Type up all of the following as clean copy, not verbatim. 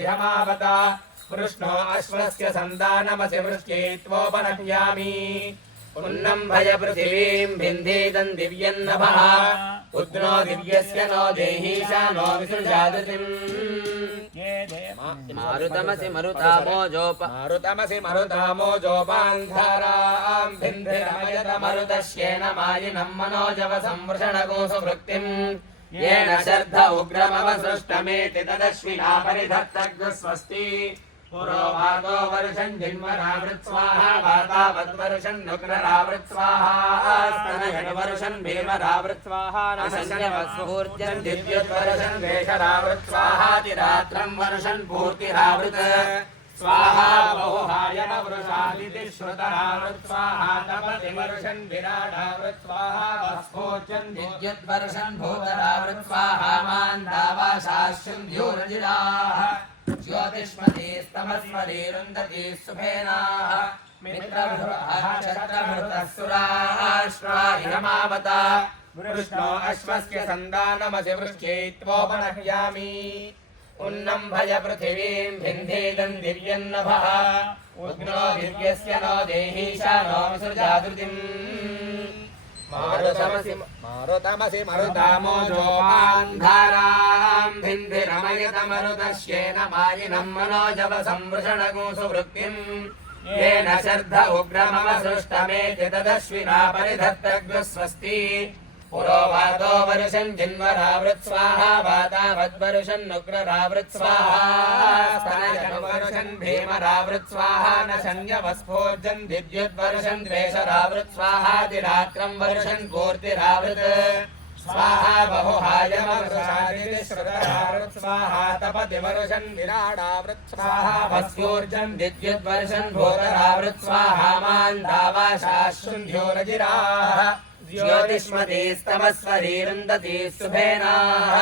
इहमावत वृष्णो अश्वस्य सन्तानमसि वृष्ट्यैत्वोपनह्यामि उन्नं भय पृथिवीं भिन्धीदं दिव्यन्नभः उद्नो दिव्यस्य no देहीशा no विसृजादितिम् मारुतमसि मरुतामोजोपान्धारां भिन्धिरमयत मरुतश्येन मायिनं मनोजवसंवृषणगोषु वृत्तिम् येन शर्ध उग्रमवसृष्टमेति तदश्विना परिधत्तग्स्वस्ति पुरोवातो version जिन्वरावृत्स्वाहा वातावद्वर्षन् नुग्ररावृत्स्वाहा स्तनयड्वर्षन् भीमरावृत्स्वाहा नशन्यवस्फूर्त्यन् दिव्युद्वर्षन् वेषरावृत्स्वाहातिरात्रं version पूर्तिरावृत् स्वाहा बहुहायमवृषादिति श्रुतरावृत्स्वाहा तपतिवर्षन् विराडावृत्स्वाहा वस्फूर्त्यन् दिव्युद्वर्षन् भूतरावृत्स्वाहा मान्दावाशाश्युन्ध्योरजिराः ज्योतिष्मतीस्तमस्मरीरुन्धती सुभेनाः मित्रभृतः शत्रभृतः सुराश्वा इहमावत वृष्णो अश्वस्य सन्तानमसि वृष्ट्यैत्वोपनह्यामि उन्नं भय पृथिवीं भिन्धीदं दिव्यन्नभः उग्नो दिव्यस्य नो देहीशा नो विसृजाधृतिम् मारुतमसि मरुतामोजोपान्धारां भिन्धिरमयत मरुतश्येन मायिनं मनोजवसंवृषणगोषु वृत्तिम् येन शर्ध उग्रमवसृष्टमेति तदश्विना परिधत्तग्स्वस्ति पुरोवातो वर्षन् जिन्वरावृत्स्वाहा वातावद्वर्षन् नुग्ररावृत्स्वाहा स्तनयड्वर्षन् भीमरावृत्स्वाहा नशन्यवस्फोर्जन् दिव्युद्वर्षन् द्वेषरावृत्स्वाहातिरात्रं वर्षन् पूर्तिरावृत् स्वाहा बहुहायमवृषादिति श्रुतरावृत्स्वाहा तपतिवर्षन् विराडावृत्स्वाहा वस्फूर्जन् दिव्युद्वर्षन् भूतरावृत्स्वाहा मान्दावाशाश्युन्ध्योरजिराः ज्योतिष्मतीस्तमस्वरीरुन्धती सुभेनाः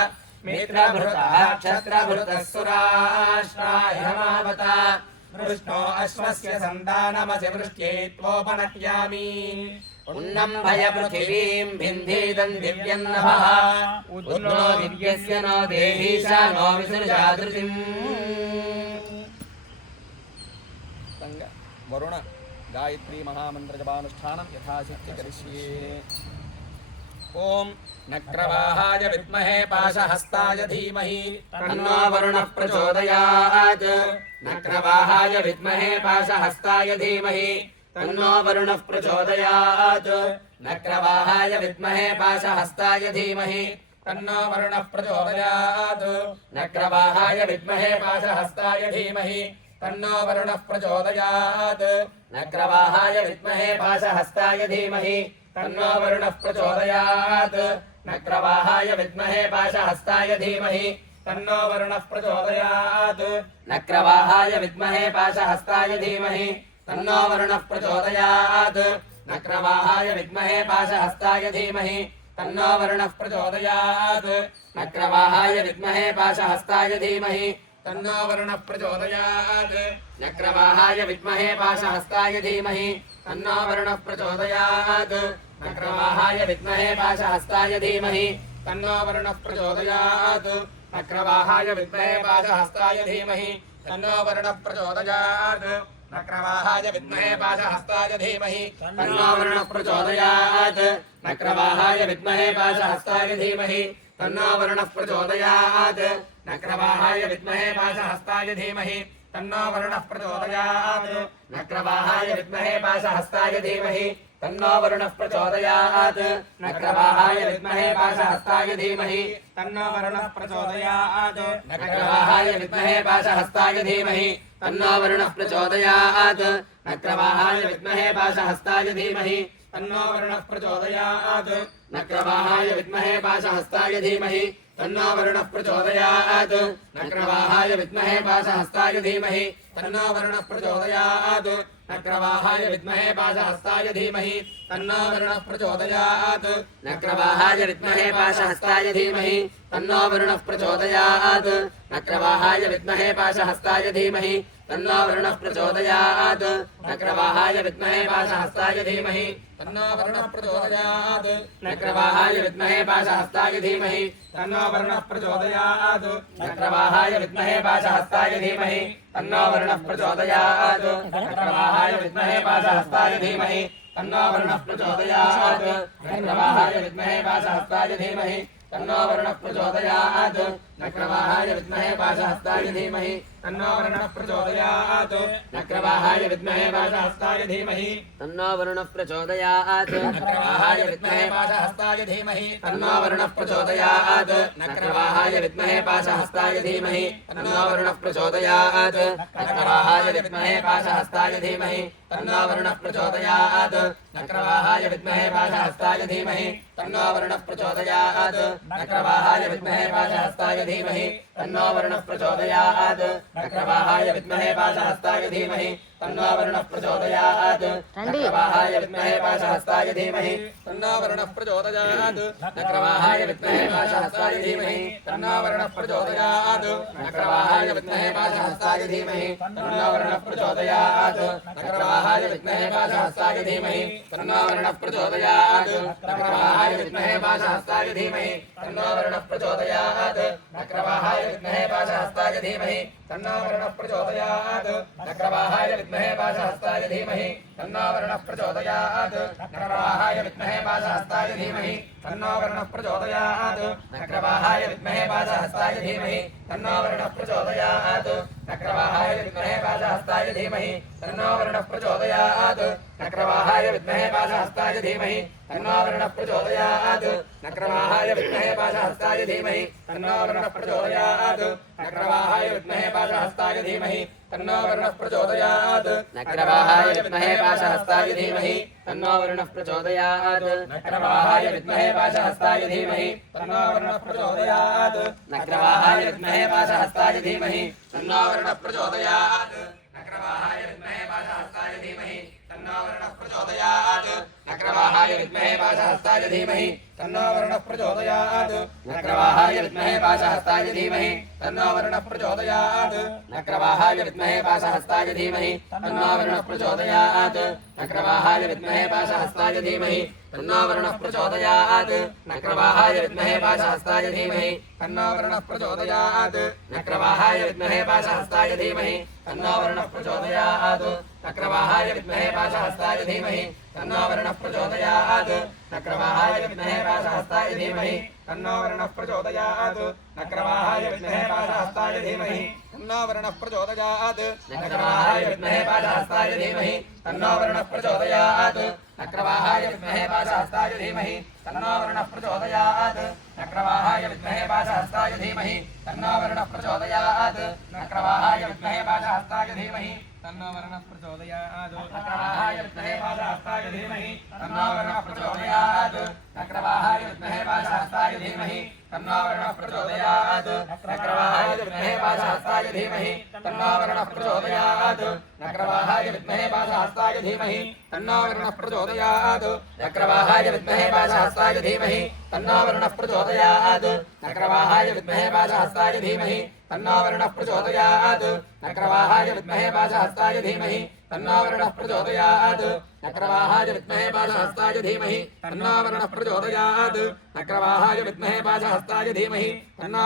मित्रभृतः क्षत्रभृतः सुराश्वा इहमावत वृष्णो अश्वस्य सन्तानमसि वृष्ट्यैत्वोपनह्यामि उन्नं भय पृथिवीं भिन्धीदं दिव्यन्नभः उद्नो दिव्यस्य नो देहीशा नो विसृजाधृतिम् वरुण गायत्री महामंत्र जपानुष्ठानं यथाशक्ति करिष्ये। ओम नक्रवाहाय विद्महे पाशहस्ताय धीमहि तन्नो वरुणः प्रचोदयात् नक्रवाहाय विद्महे पाशहस्ताय धीमहि तन्नो वरुणः प्रचोदयात् नक्रवाहाय विद्महे पाशहस्ताय धीमहि तन्नो वरुणः प्रचोदयात् नक्रवाहाय विद्महे पाशहस्ताय धीमहि तन्नो वरुणः प्रचोदयात् नक्रवाहाय विद्महे पाशहस्ताय धीमहि तन्नो वरुणः प्रचोदयात् नक्रवाहाय विद्महे पाशहस्ताय धीमहि तन्नो वरुणः प्रचोदयात् नक्रवाहाय विद्महे पाशहस्ताय धीमहि तन्नो वरुणः प्रचोदयात् नक्रवाहाय विद्महे पाशहस्ताय धीमहि तन्नो वरुणः प्रचोदयात् नक्रवाहाय विद्महे पाशहस्ताय धीमहि तन्नो वरुणः प्रचोदयात् नक्रवाहाय विद्महे पाशहस्ताय धीमहि तन्नो वरुणः प्रचोदयात् नक्रवाहाय विद्महे पाशहस्ताय धीमहि तन्नो वरुणः प्रचोदयात् नक्रवाहाय विद्महे पाशहस्ताय धीमहि तन्नो वरुणः प्रचोदयात् नक्रवाहाय विद्महे पाशहस्ताय धीमहि तन्नो वरुणः प्रचोदयात् नक्रवाहाय विद्महे पाशहस्ताय धीमहि तन्नो वरुणः प्रचोदयात् नक्रवाहाय विद्महे पाशहस्ताय धीमहि तन्नो वरुणः प्रचोदयात् नक्रवाहाय विद्महे पाशहस्ताय धीमहि तन्नो वरुणः प्रचोदयात् नक्रवाहाय विद्महे पाशहस्ताय धीमहि तन्नो वरुणः प्रचोदयात् नक्रवाहाय विद्महे पाशहस्ताय धीमहि तन्नो वरुणः प्रचोदयात् नक्रवाहाय विद्महे पाशहस्ताय धीमहि तन्नो वरुणः प्रचोदयात् नक्रवाहाय विद्महे पाशहस्ताय धीमहि तन्नो वरुणः प्रचोदयात् नक्रवाहाय विद्महे पाशहस्ताय धीमहि तन्नो वरुणः प्रचोदयात् नक्रवाहाय विद्महे पाशहस्ताय धीमहि तन्नो वरुणः प्रचोदयात् नक्रवाहाय विद्महे पाशहस्ताय धीमहि तन्नो वरुणः प्रचोदयात् नक्रवाहाय विद्महे पाशहस्ताय धीमहि तन्नो वरुणः प्रचोदयात् नक्रवाहाय विद्महे पाशहस्ताय धीमहि तन्नो वरुणः प्रचोदयात् नक्रवाहाय विद्महे पाशहस्ताय धीमहि तन्नो वरुणः प्रचोदयात् नक्रवाहाय विद्महे पाशहस्ताय धीमहि तन्नो वरुणः प्रचोदयात् नक्रवाहाय विद्महे पाशहस्ताय धीमहि तन्नो वरुणः प्रचोदयात् नक्रवाहाय विद्महे पाशहस्ताय धीमहि तन्नो वरुणः प्रचोदयात् नक्रवाहाय विद्महे पाशहस्ताय धीमहि तन्नो वरुणः प्रचोदयात् नक्रवाहाय विद्महे पाशहस्ताय धीमहि तन्नो वरुणः प्रचोदयात् नक्रवाहाय विद्महे पाशहस्ताय धीमहि तन्नो वरुणः प्रचोदयात् नक्रवाहाय विद्महे पाशहस्ताय धीमहि तन्नो वरुणः प्रचोदयात् नक्रवाहाय विद्महे पाशहस्ताय धीमहि तन्नो वरुणः प्रचोदयात् नक्रवाहाय विद्महे पाशहस्ताय धीमहि तन्नो वरुणः प्रचोदयात् नक्रवाहाय विद्महे पाशहस्ताय धीमहि तन्नो वरुणः प्रचोदयात् नक्रवाहाय विद्महे पाशहस्ताय धीमहि तन्नो वरुणः प्रचोदयात् नक्रवाहाय विद्महे पाशहस्ताय धीमहि तन्नो वरुणः प्रचोदयात् नक्रवाहाय विद्महे पाशहस्ताय धीमहि तन्नो वरुणः प्रचोदयात् नक्रवाहाय विद्महे पाशहस्ताय धीमहि तन्नो वरुणः प्रचोदयात् नक्रवाहाय विद्महे पाशहस्ताय धीमहि तन्नो वरुणः प्रचोदयात् नक्रवाहाय विद्महे पाशहस्ताय धीमहि तन्नो वरुणः प्रचोदयात् नक्रवाहाय विद्महे पाशहस्ताय धीमहि तन्नो वरुणः प्रचोदयात् नक्रवाहाय विद्महे पाशहस्ताय धीमहि तन्नो वरुणः प्रचोदयात् नक्रवाहाय विद्महे पाशहस्ताय धीमहि तन्नो वरुणः प्रचोदयात् नक्रवाहाय विद्महे पाशहस्ताय धीमहि तन्नो वरुणः प्रचोदयात् नक्रवाहाय विद्महे पाशहस्ताय धीमहि तन्नो वरुणः प्रचोदयात् नक्रवाहाय विद्महे पाशहस्ताय धीमहि तन्नो वरुणः प्रचोदयात् नक्रवाहाय विद्महे पाशहस्ताय धीमहि तन्नो वरुणः प्रचोदयात् नक्रवाहाय विद्महे पाशहस्ताय धीमहि तन्नो वरुणः प्रचोदयात् नक्रवाहाय विद्महे पाशहस्ताय धीमहि तन्नो वरुणः प्रचोदयात् नक्रवाहाय विद्महे पाशहस्ताय धीमहि तन्नो वरुणः प्रचोदयात् नक्रवाहाय विद्महे पाशहस्ताय धीमहि तन्नो वरुणः प्रचोदयात् नक्रवाहाय विद्महे पाशहस्ताय धीमहि तन्नो वरुणः प्रचोदयात् नक्रवाहाय विद्महे पाशहस्ताय धीमहि तन्नो वरुणः प्रचोदयात् नक्रवाहाय विद्महे पाशहस्ताय धीमहि तन्नो वरुणः प्रचोदयात् नक्रवाहाय विद्महे पाशहस्ताय धीमहि तन्नो वरुणः प्रचोदयात् नक्रवाहाय विद्महे पाशहस्ताय धीमहि तन्नो वरुणः प्रचोदयात् नक्रवाहाय विद्महे पाशहस्ताय धीमहि तन्नो वरुणः प्रचोदयात् नक्रवाहाय विद्महे पाशहस्ताय धीमहि तन्नो वरुणः प्रचोदयात् नक्रवाहाय विद्महे पाशहस्ताय धीमहि तन्नो वरुणः प्रचोदयात् नक्रवाहाय विद्महे पाशहस्ताय धीमहि तन्नो वरुणः प्रचोदयात् नक्रवाहाय विद्महे पाशहस्ताय धीमहि तन्नो वरुणः प्रचोदयात् नक्रवाहाय विद्महे पाशहस्ताय धीमहि तन्नो वरुणः प्रचोदयात् नक्रवाहाय विद्महे पाशहस्ताय धीमहि तन्नो वरुणः प्रचोदयात् नक्रवाहाय विद्महे पाशहस्ताय धीमहि तन्नो वरुणः प्रचोदयात् नक्रवाहाय विद्महे पाशहस्ताय धीमहि तन्नो वरुणः प्रचोदयात् नक्रवाहाय विद्महे पाशहस्ताय धीमहि तन्नो वरुणः प्रचोदयात् नक्रवाहाय विद्महे पाशहस्ताय धीमहि तन्नो वरुणः प्रचोदयात् नक्रवाहाय विद्महे पाशहस्ताय धीमहि तन्नो वरुणः प्रचोदयात् नक्रवाहाय विद्महे पाशहस्ताय धीमहि तन्नो वरुणः प्रचोदयात् नक्रवाहाय विद्महे पाशहस्ताय धीमहि तन्नो वरुणः प्रचोदयात् नक्रवाहाय विद्महे पाशहस्ताय धीमहि तन्नो वरुणः प्रचोदयात् नक्रवाहाय विद्महे पाशहस्ताय धीमहि तन्नो वरुणः प्रचोदयात् नक्रवाहाय विद्महे पाशहस्ताय धीमहि तन्नो वरुणः प्रचोदयात् नक्रवाहाय विद्महे पाशहस्ताय धीमहि तन्नो वरुणः प्रचोदयात् नक्रवाहाय विद्महे पाशहस्ताय धीमहि तन्नो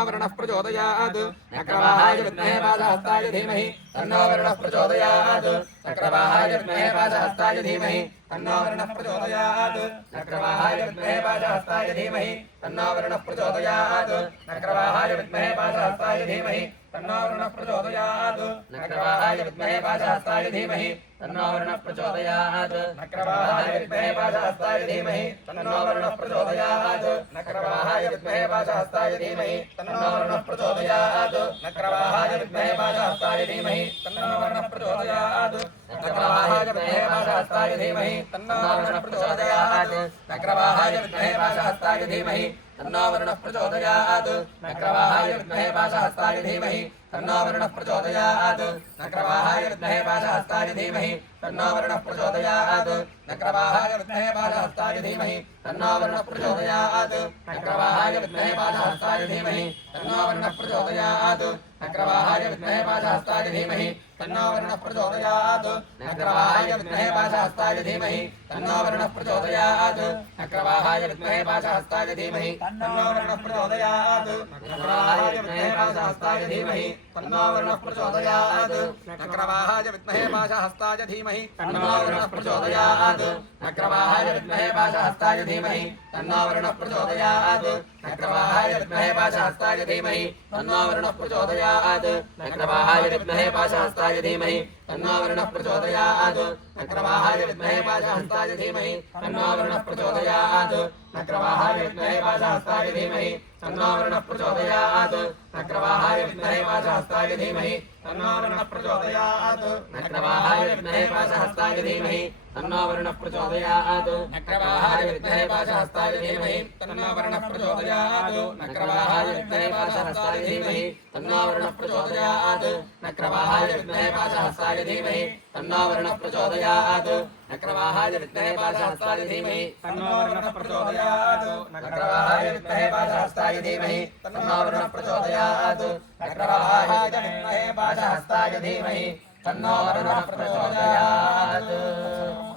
वरुणः प्रचोदयात् नक्रवाहाय विद्महे पाशहस्ताय धीमहि तन्नो वरुणः प्रचोदयात् नक्रवाहाय विद्महे पाशहस्ताय धीमहि तन्नो वरुणः प्रचोदयात् नक्रवाहाय विद्महे पाशहस्ताय धीमहि तन्नो वरुणः प्रचोदयात् नक्रवाहाय विद्महे पाशहस्ताय धीमहि तन्नो वरुणः प्रचोदयात् नक्रवाहाय विद्महे पाशहस्ताय धीमहि तन्नो वरुणः प्रचोदयात् नक्रवाहाय विद्महे पाशहस्ताय धीमहि तन्नो वरुणः प्रचोदयात् नक्रवाहाय विद्महे पाशहस्ताय धीमहि तन्नो वरुणः प्रचोदयात् नक्रवाहाय विद्महे पाशहस्ताय धीमहि तन्नो वरुणः प्रचोदयात् नक्रवाहाय विद्महे पाशहस्ताय धीमहि तन्नो वरुणः प्रचोदयात् नक्रवाहाय विद्महे पाशहस्ताय धीमहि तन्नो वरुणः प्रचोदयात् नक्रवाहाय विद्महे पाशहस्ताय धीमहि तन्नो वरुणः प्रचोदयात् नक्रवाहाय विद्महे पाशहस्ताय धीमहि तन्नो वरुणः प्रचोदयात् नक्रवाहाय विद्महे पाशहस्ताय धीमहि तन्नो वरुणः प्रचोदयात् नक्रवाहाय विद्महे पाशहस्ताय धीमहि तन्नो वरुणः प्रचोदयात् नक्रवाहाय विद्महे पाशहस्ताय धीमहि तन्नो वरुणः प्रचोदयात् नक्रवाहाय विद्महे पाशहस्ताय धीमहि तन्नो वरुणः प्रचोदयात् नक्रवाहाय विद्महे पाशहस्ताय धीमहि तन्नो वरुणः प्रचोदयात् नक्रवाहाय विद्महे पाशहस्ताय धीमहि तन्नो वरुणः प्रचोदयात् नक्रवाहाय विद्महे पाशहस्ताय धीमहि तन्नो वरुणः प्रचोदयात् नक्रवाहाय विद्महे पाशहस्ताय धीमहि तन्नो वरुणः प्रचोदयात् नक्रवाहाय विद्महे पाशहस्ताय धीमहि तन्नो वरुणः प्रचोदयात् नक्रवाहाय विद्महे पाशहस्ताय धीमहि तन्नो वरुणः प्रचोदयात् नक्रवाहाय विद्महे पाशहस्ताय धीमहि तन्नो वरुणः प्रचोदयात् नक्रवाहाय विद्महे पाशहस्ताय धीमहि तन्नो वरुणः प्रचोदयात् नक्रवाहाय विद्महे पाशहस्ताय धीमहि तन्नो वरुणः प्रचोदयात् नक्रवाहाय विद्महे पाशहस्ताय धीमहि तन्नो वरुणः प्रचोदयात् नक्रवाहाय विद्महे पाशहस्ताय धीमहि तन्नो वरुणः प्रचोदयात् नक्रवाहाय विद्महे पाशहस्ताय धीमहि तन्नो वरुणः प्रचोदयात् नक्रवाहाय विद्महे पाशहस्ताय धीमहि तन्नो वरुणः प्रचोदयात् नक्रवाहाय विद्महे पाशहस्ताय धीमहि तन्नो वरुणः प्रचोदयात् नक्रवाहाय विद्महे पाशहस्ताय धीमहि तन्नो वरुणः प्रचोदयात्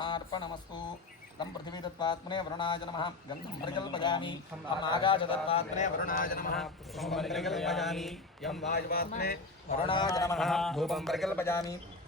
अर्पणमस्तु तं पृथिवी तत्त्वात्मने वरुणाय नमः गन्धं परिकल्पयामि तं आकाशतत्त्वात्मने वरुणाय नमः पुष्पं परिकल्पयामि यं वायुवात्मने वरुणाय नमः धूपं परिकल्पयामि